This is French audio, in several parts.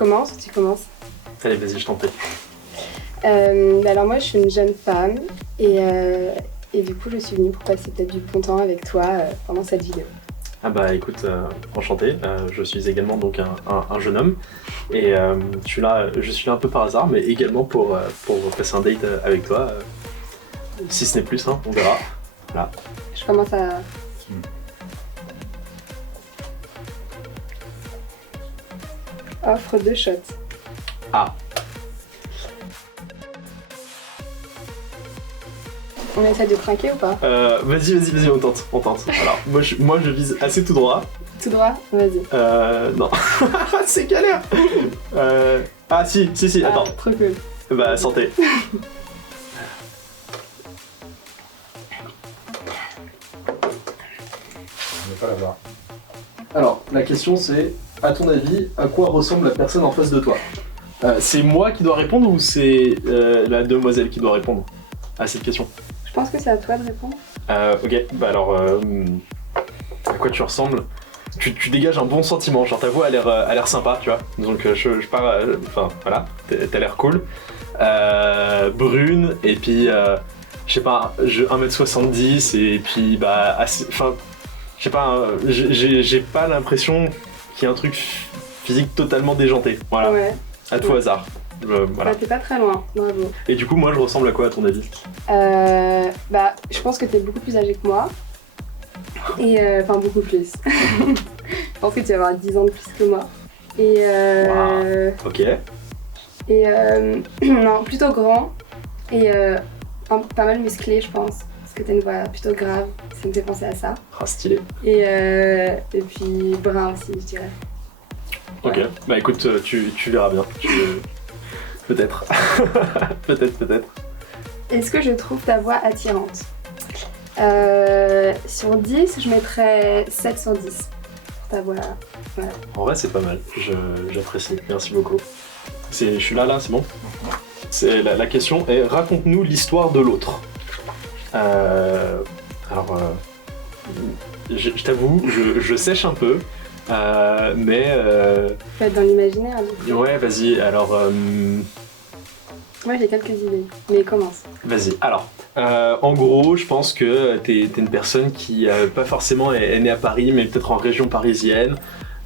commence ou tu commences? Allez, vas-y, je t'en prie. Alors moi je suis une jeune femme et du coup je suis venue pour passer peut-être du bon temps avec toi pendant cette vidéo. Ah bah écoute, enchanté, je suis également donc un jeune homme et je suis là un peu par hasard, mais également pour passer un date avec toi, si ce n'est plus, hein, on verra. Voilà. Je commence à... Offre 2 shots. Ah. On essaie de craquer ou pas? Vas-y, on tente. Alors, moi je vise assez tout droit. Tout droit? Vas-y. Non. C'est galère. Ah si, attends. Trop cool. Bah, santé. Je vais pas l'avoir. Alors, la question c'est, à ton avis, à quoi ressemble la personne en face de toi? C'est moi qui dois répondre ou c'est la demoiselle qui doit répondre à cette question? Je pense que c'est à toi de répondre. Ok, bah alors, à quoi tu ressembles? Tu dégages un bon sentiment, genre ta voix a l'air sympa, tu vois. Donc je pars, enfin voilà, t'as l'air cool. Brune, et puis, je sais pas, 1m70, et puis bah, enfin, je sais pas, j'ai pas l'impression qu'il y a un truc physique totalement déjanté. Voilà, Ouais. à tout hasard. Voilà. Bah, t'es pas très loin, bravo. Et du coup, moi, je ressemble à quoi à ton avis? Bah, je pense que t'es beaucoup plus âgé que moi. Et enfin, beaucoup plus. Je pense que tu vas avoir 10 ans de plus que moi. Et Wow. Ok. Et non, plutôt grand. Et pas mal musclé, je pense. Parce que t'as une voix plutôt grave. Ça me fait penser à ça. Ah, stylé. Et puis brun aussi, je dirais. Ok, Ouais. bah écoute, tu verras bien. Peut-être. Peut-être. Est-ce que je trouve ta voix attirante? Sur 10, je mettrais 7 sur 10. Pour ta voix, voilà. En vrai, c'est pas mal. J'apprécie. Merci beaucoup. Je suis là, c'est bon. La question est, raconte-nous l'histoire de l'autre. Alors, je t'avoue, je sèche un peu, mais... Faut être dans l'imaginaire. Donc. Ouais, vas-y, alors... Moi, j'ai quelques idées, mais commence. Vas-y. Alors, en gros, je pense que t'es une personne qui pas forcément est née à Paris, mais peut-être en région parisienne,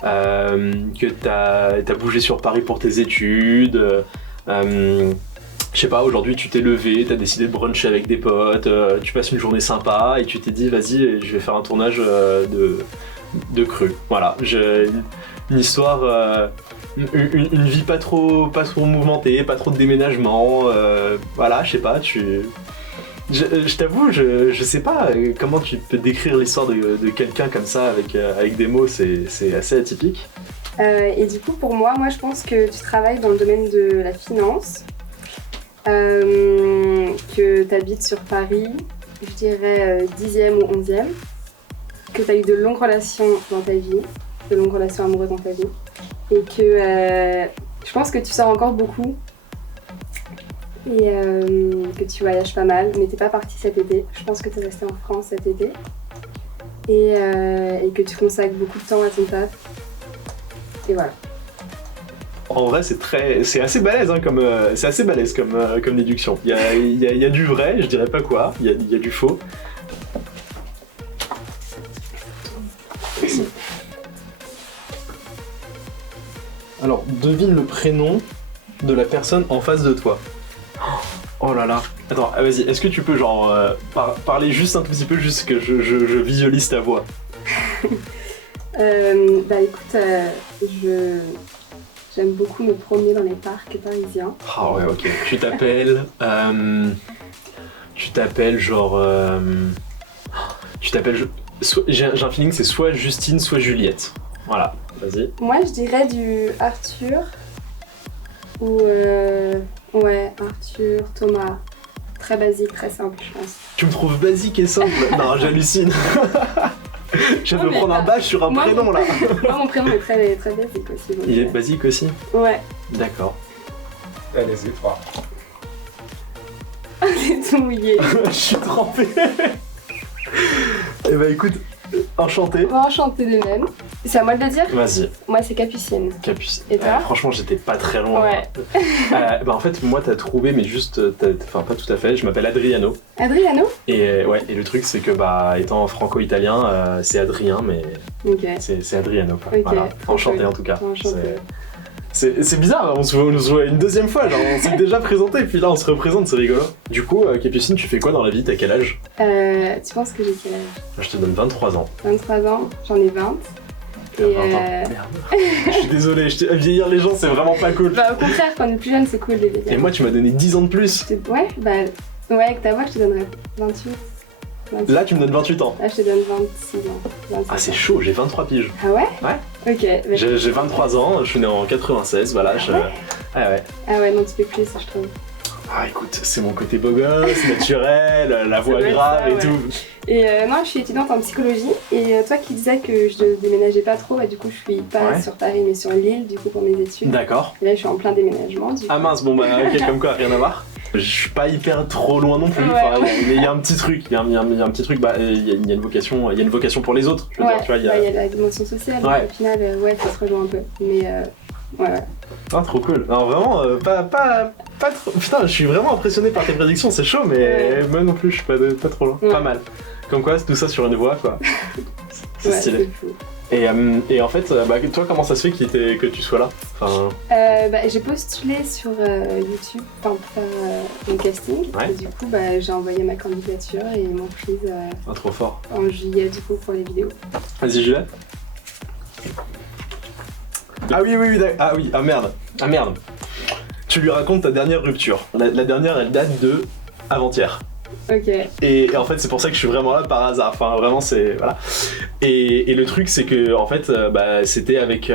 que t'as bougé sur Paris pour tes études. Je sais pas, aujourd'hui tu t'es levé, t'as décidé de bruncher avec des potes, tu passes une journée sympa et tu t'es dit vas-y, je vais faire un tournage de cru. Voilà, une histoire... Une vie pas trop mouvementée, pas trop de déménagement, voilà, je sais pas, je t'avoue, je sais pas comment tu peux décrire l'histoire de quelqu'un comme ça avec des mots, c'est assez atypique. Et du coup, pour moi, je pense que tu travailles dans le domaine de la finance, que tu habites sur Paris, je dirais 10e ou 11e, que tu as eu de longues relations dans ta vie, de longues relations amoureuses dans ta vie. Et que je pense que tu sors encore beaucoup et que tu voyages pas mal, mais t'es pas partie cet été. Je pense que t'es restée en France cet été et que tu consacres beaucoup de temps à ton taf. Et voilà. En vrai, c'est assez balèze, hein, c'est assez balèze comme déduction. Il y a du vrai, je dirais pas quoi. Il y a du faux. Alors, devine le prénom de la personne en face de toi. Oh là là. Attends, vas-y, est-ce que tu peux genre parler juste un tout petit peu, juste que je visualise ta voix? Bah écoute, j'aime beaucoup me promener dans les parcs parisiens. Ah ouais, ok. Tu t'appelles genre... j'ai un feeling que c'est soit Justine, soit Juliette. Voilà, vas-y. Moi je dirais du Arthur ou ouais, Arthur, Thomas. Très basique, très simple je pense. Tu me trouves basique et simple? Non, j'hallucine. Je viens de me prendre un badge sur un prénom là. Moi mon prénom est très, très basique aussi. Donc, Il est basique aussi? Ouais. D'accord. Allez-y, 3. J'ai tout mouillé. Je suis trempé. Eh bah écoute, enchanté. Enchanté de même. C'est à moi de le dire? Vas-y. Moi, c'est Capucine. Capucine. Et toi? Franchement, j'étais pas très loin. Ouais. En fait, moi, t'as trouvé, mais juste, enfin, pas tout à fait. Je m'appelle Adriano. Adriano? Et et le truc, c'est que, étant franco-italien, c'est Adrien, mais Ok. c'est Adriano, quoi. Ok, Voilà. Enchanté, cool. en tout cas. Enchanté. C'est bizarre, on se voit une deuxième fois, genre, on s'est déjà présenté, puis là, on se représente, c'est rigolo. Du coup, Capucine, tu fais quoi dans la vie? T'as quel âge? Tu penses que j'ai quel âge? Je te donne 23 ans. 23 ans, j'en ai 20. Tu as 20 ans. Merde. Je suis désolé, vieillir les gens, c'est vraiment pas cool. Bah, au contraire, quand on est plus jeune, c'est cool de vieillir. Et moi, tu m'as donné 10 ans de plus. Ouais, avec ta voix, je te donnerais 28. Là, tu me donnes 28 ans. Là, je te donne 26 ans. 27 Ah, c'est ans. chaud, j'ai 23 piges. Ah ouais? Ouais. Ok. Mais... J'ai 23 ans, je suis né en 96, voilà. Ouais. Ah ouais, non, tu peux plus, ça, je trouve. Ah, écoute, c'est mon côté beau gosse, naturel, la voix doit être grave ça, et ouais. tout. Et non, je suis étudiante en psychologie. Et toi qui disais que je ne déménageais pas trop, du coup, je suis pas Ouais. sur Paris, mais sur Lille, du coup, pour mes études. D'accord. Et là, je suis en plein déménagement. Du coup. Ah mince, bon ok, comme quoi, rien à voir. Je suis pas hyper trop loin non plus, Ouais. enfin, mais il y a un petit truc, il y a un petit truc, il y a une vocation pour les autres, je veux Ouais, dire, tu vois, il y a la dimension sociale, Ouais. donc au final, ça se rejoint un peu. Mais ouais. Ah, trop cool. Alors vraiment, pas trop... Putain, je suis vraiment impressionné par tes prédictions, c'est chaud, mais Ouais. moi non plus, je suis pas trop loin. Ouais. Pas mal. Comme quoi, c'est tout ça sur une voix, quoi. C'est Ouais, stylé. c'est fou. Et en fait, toi, comment ça se fait que tu sois là? Enfin, J'ai postulé sur YouTube pour faire un casting. Ouais. Et du coup, j'ai envoyé ma candidature et ils m'ont prise trop fort. en juillet du coup pour les vidéos. Vas-y, Juliette. Ah oui, ah merde. Tu lui racontes ta dernière rupture. La dernière, elle date de avant-hier. Ok. Et en fait, c'est pour ça que je suis vraiment là par hasard. Enfin, vraiment, c'est... Voilà. Et le truc, c'est que, en fait, c'était avec...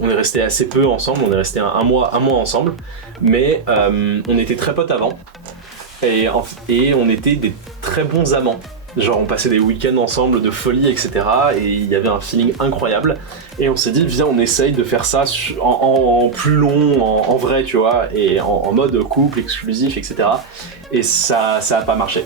on est resté assez peu ensemble. On est resté un mois ensemble. Mais on était très potes avant. Et on était des très bons amants. Genre, on passait des week-ends ensemble de folie, etc. Et il y avait un feeling incroyable. Et on s'est dit, viens, on essaye de faire ça en plus long, en vrai, tu vois, et en mode couple, exclusif, etc. Et ça a pas marché.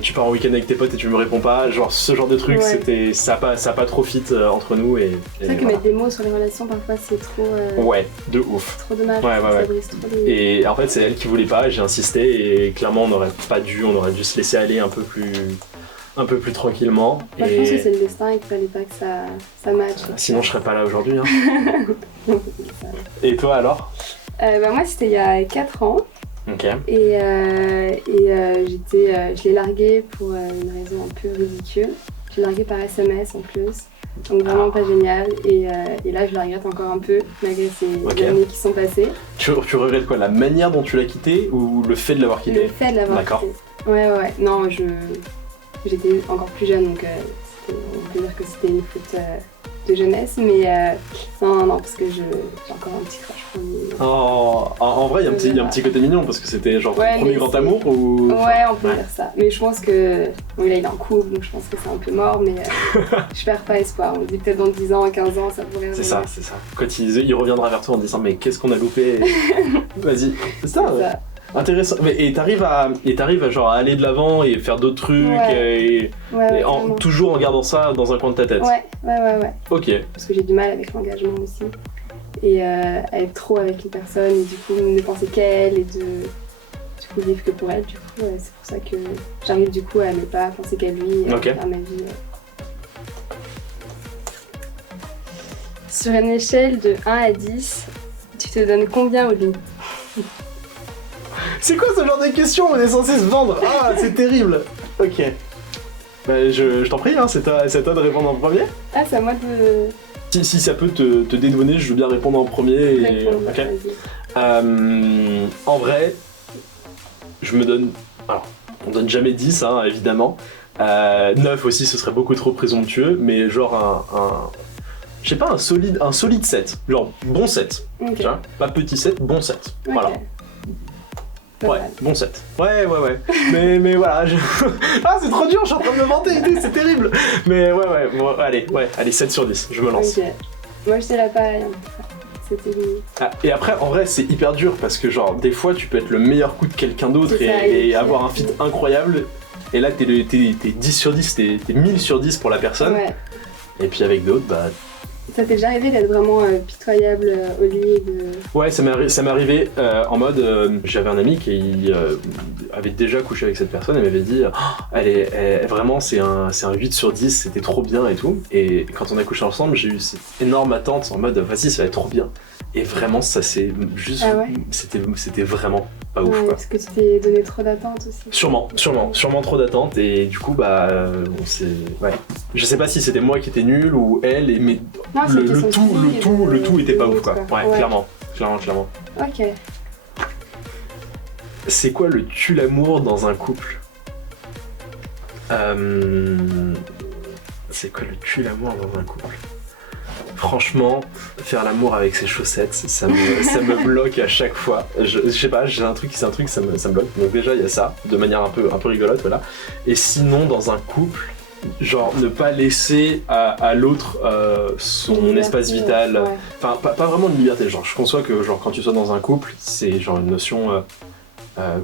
Tu pars en week-end avec tes potes et tu me réponds pas, genre ce genre de truc, Ouais. ça a pas trop fit entre nous. C'est vrai que mettre des mots sur les relations, parfois, c'est trop, Ouais, de ouf. trop dommage. Ouais. Ça brise trop les... Et en fait, c'est elle qui voulait pas, j'ai insisté, et clairement, on aurait dû se laisser aller un peu plus tranquillement. Moi, je pense que c'est le destin et qu'il fallait pas que ça matche. Sinon, je serais pas là aujourd'hui. Hein. Et toi alors? Moi, c'était il y a 4 ans. Ok. Et je l'ai largué pour une raison un peu ridicule. Je l'ai largué par SMS en plus, donc vraiment pas génial. Et là, je le regrette encore un peu, malgré ces années qui sont passées. Tu regrettes quoi? La manière dont tu l'as quitté ou le fait de l'avoir quitté? Le fait de l'avoir D'accord. quitté. Ouais. Non, j'étais encore plus jeune, donc on peut dire que c'était une faute de jeunesse, mais non, parce que j'ai encore un petit crush pour lui. Oh, en vrai, il y a un petit côté mignon parce que c'était genre ton premier grand amour ou... Ouais, on peut dire ça. Mais je pense que... Bon, là, il est en couple, donc je pense que c'est un peu mort, mais je perds pas espoir. On dit peut-être dans 10 ans, 15 ans, ça pourrait... C'est ça. Quand il reviendra vers toi en disant mais qu'est-ce qu'on a loupé? Vas-y. C'est ça. Intéressant. Et t'arrives à genre à aller de l'avant et faire d'autres trucs et toujours en gardant ça dans un coin de ta tête. Ouais. Ok. Parce que j'ai du mal avec l'engagement aussi. Et à être trop avec une personne et du coup ne penser qu'elle et de vivre que pour elle. Du coup, c'est pour ça que j'arrive du coup à ne pas penser qu'à lui et à faire ma vie. Sur une échelle de 1 à 10, tu te donnes combien au lit? C'est quoi ce genre de questions? On est censé se vendre. Ah, c'est terrible. Ok. Je t'en prie, hein, c'est à toi de répondre en premier. Ah, c'est à moi de... Si ça peut te dédouaner, je veux bien répondre en premier. Ok. En vrai, je me donne... Alors, on donne jamais 10, hein, évidemment. 9 aussi, ce serait beaucoup trop présomptueux, mais genre je sais pas, un solide 7. Genre, bon 7. Okay. Tu vois, pas petit 7, bon 7. Okay. Voilà. Ouais, bon 7. Ouais. mais voilà, Ah, c'est trop dur, je suis en train de me vanter et tout, c'est terrible. Mais bon, allez, 7 sur 10, je me lance. Ok. Moi, je dirais pareil. C'était limite. Ah, et après, en vrai, c'est hyper dur parce que, genre, des fois, tu peux être le meilleur coup de quelqu'un d'autre et avoir un feat incroyable. Et là, t'es 10 sur 10, t'es 1000 sur 10 pour la personne. Ouais. Et puis avec d'autres, Ça t'est déjà arrivé d'être vraiment pitoyable au lit et de... Ouais, ça m'est arrivé en mode, j'avais un ami qui avait déjà couché avec cette personne et m'avait dit vraiment c'est un 8 sur 10, c'était trop bien et tout. Et quand on a couché ensemble, j'ai eu cette énorme attente en mode vas-y, ça va être trop bien. Et vraiment, ça c'est juste, c'était vraiment pas ouf quoi. Parce que tu t'es donné trop d'attentes aussi. Sûrement trop d'attentes et du coup on s'est... Ouais. Je sais pas si c'était moi qui étais nul ou elle, mais non, le tout était pas ouf quoi. Ouais, clairement. Ok. C'est quoi le tue l'amour dans un couple? C'est quoi le tue l'amour dans un couple? Franchement, faire l'amour avec ses chaussettes, ça me bloque à chaque fois. Je sais pas, c'est un truc, ça me bloque. Donc déjà, il y a ça, de manière un peu rigolote, voilà. Et sinon, dans un couple, genre ne pas laisser à l'autre son liberté, espace vital. Ouais. Enfin, pas vraiment de liberté. Genre, je conçois que genre quand tu sois dans un couple, c'est genre une notion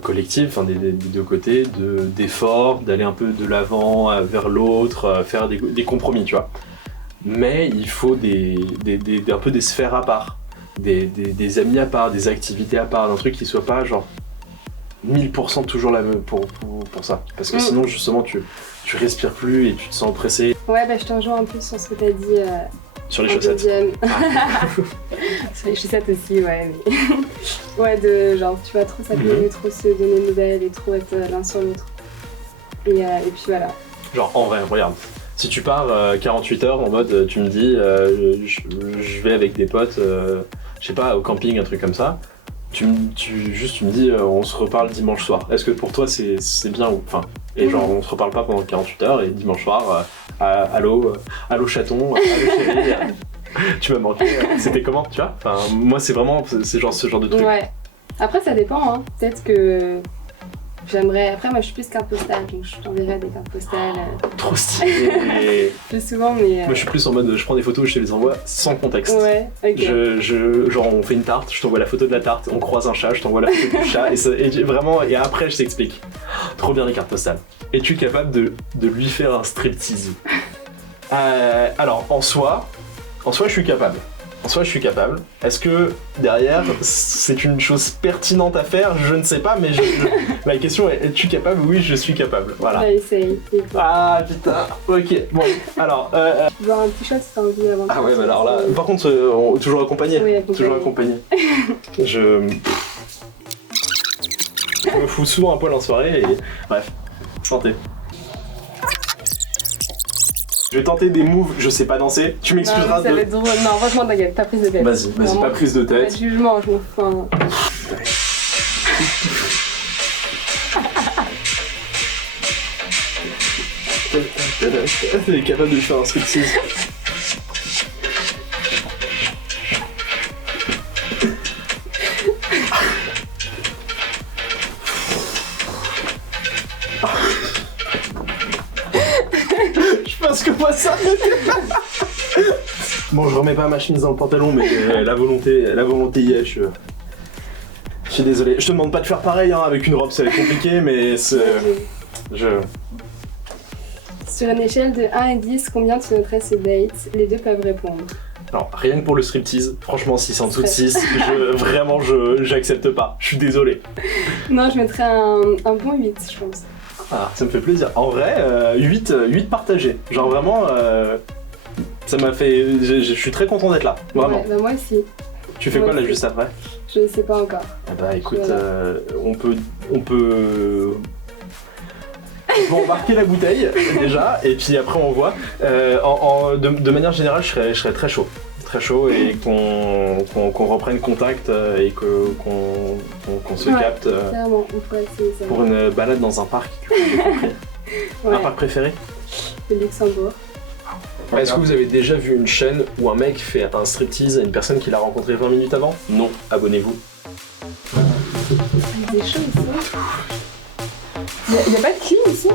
collective, enfin des deux côtés, d'effort, d'aller un peu de l'avant vers l'autre, faire des compromis, tu vois. Mais il faut un peu des sphères à part, des amis à part, des activités à part, un truc qui soit pas genre 1000% toujours la même pour ça. Parce que sinon justement tu respires plus et tu te sens oppressé. Ouais, bah je te rejoins un peu sur ce que t'as dit. Sur les chaussettes. Sur les chaussettes aussi, ouais. Mais... ouais, de genre tu vas trop s'appeler, trop se donner de nouvelles et trop être l'un sur l'autre. Et puis voilà. Genre en vrai, regarde. Si tu pars 48 heures en mode tu me dis je vais avec des potes, je sais pas, au camping, un truc comme ça, tu me dis on se reparle dimanche soir. Est-ce que pour toi c'est bien ou enfin et genre on se reparle pas pendant 48 heures et dimanche soir allô chaton, allô chérie, tu m'as manqué, c'était comment, tu vois? Enfin moi c'est vraiment c'est genre ce genre de truc. Ouais. Après ça dépend hein. Peut-être que j'aimerais... Après, moi, je suis plus carte postale, donc je t'enverrai des cartes postales. Trop stylé. Plus souvent, mais... Moi, je suis plus en mode, je prends des photos, je te les envoie sans contexte. Ouais, ok. Genre, on fait une tarte, je t'envoie la photo de la tarte, on croise un chat, je t'envoie la photo du chat, et après, je t'explique. Trop bien les cartes postales. Es-tu capable de lui faire un striptease? Alors, en soi, je suis capable. Est-ce que derrière, c'est une chose pertinente à faire? Je ne sais pas, mais la question est, es-tu capable? Oui, je suis capable. Voilà. Ouais, essaye. Ah putain, ok. Bon, alors... Tu veux un petit shot si t'as envie avant. Ah ouais, bah alors là... Par contre, toujours accompagné. Oui, accompagné. Toujours accompagné. Je me fous souvent un poil en soirée et... Bref, santé. Je vais tenter des moves, je sais pas danser. Tu m'excuseras de... Ça va être drôle. Non, franchement, t'inquiète, pas prise de tête. Vas-y, pas prise de tête. Pas de jugement, je m'en fous. T'es capable de lui faire un striptease. Je pense que moi ça. Bon, je remets pas ma chemise dans le pantalon, mais la volonté y est. Je suis désolé. Je te demande pas de faire pareil, hein, avec une robe, ça va être compliqué, mais c'est... Sur une échelle de 1 à 10, combien tu noterais ce date? Les deux peuvent répondre. Alors, rien que pour le striptease, franchement, si c'est en dessous de 6, j'accepte pas. Je suis désolé. Non, je mettrais un bon 8, je pense. Ah, ça me fait plaisir. En vrai, 8 partagés. Genre vraiment, ça m'a fait... Je suis très content d'être là, vraiment. Ouais, bah moi aussi. Tu fais quoi là juste après? Je sais pas encore. Ah bah écoute, on peut embarquer la bouteille déjà, et puis après on voit. De manière générale, je serais très chaud. Très chaud et qu'on reprenne contact et qu'on se capte clairement, on pourrait essayer ça. Pour une balade dans un parc. Ouais. Un parc préféré? Le Luxembourg. Est-ce que vous avez déjà vu une chaîne où un mec fait un striptease à une personne qu'il a rencontrée 20 minutes avant? Non, abonnez-vous. Il est chaud ici. Il y a pas de clim ici?